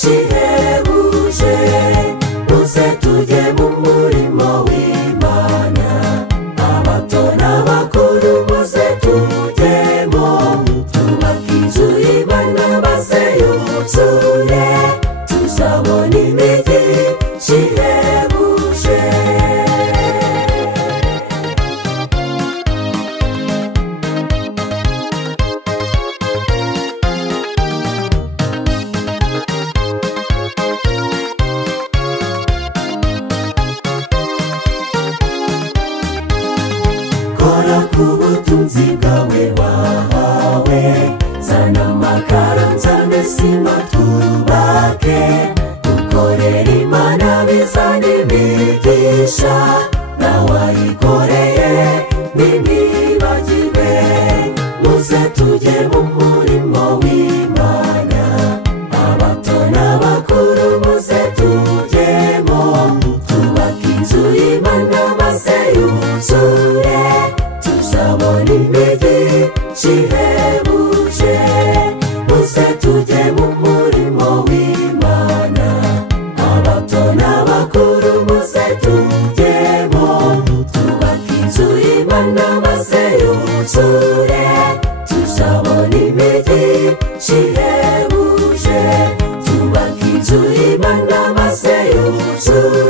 shihebuje muze tujye mu murimo w'Imana abato n'abakuru muze tujyemo twubake inzu y'Imana maze yuzure tuzabona imigi shihebuje kora ku butunzi bwawe wahawe zana amakara nzane sima twubake dukorere Imana bizana imigisha nawayikoreye nimwibagirwe muze tujye mu murimo w'Imana abato n'abakuru muze tujyemo twubake inzu y'Imana maze yuzure tuzabona imigi shihebuje muze tujye mu murimo w'Imana abato n'abakuru muze tujyemo twubake inzu y'Imana maze yuzure tuzabona imigi shihebuje twubake inzu y'Imana maze yuzure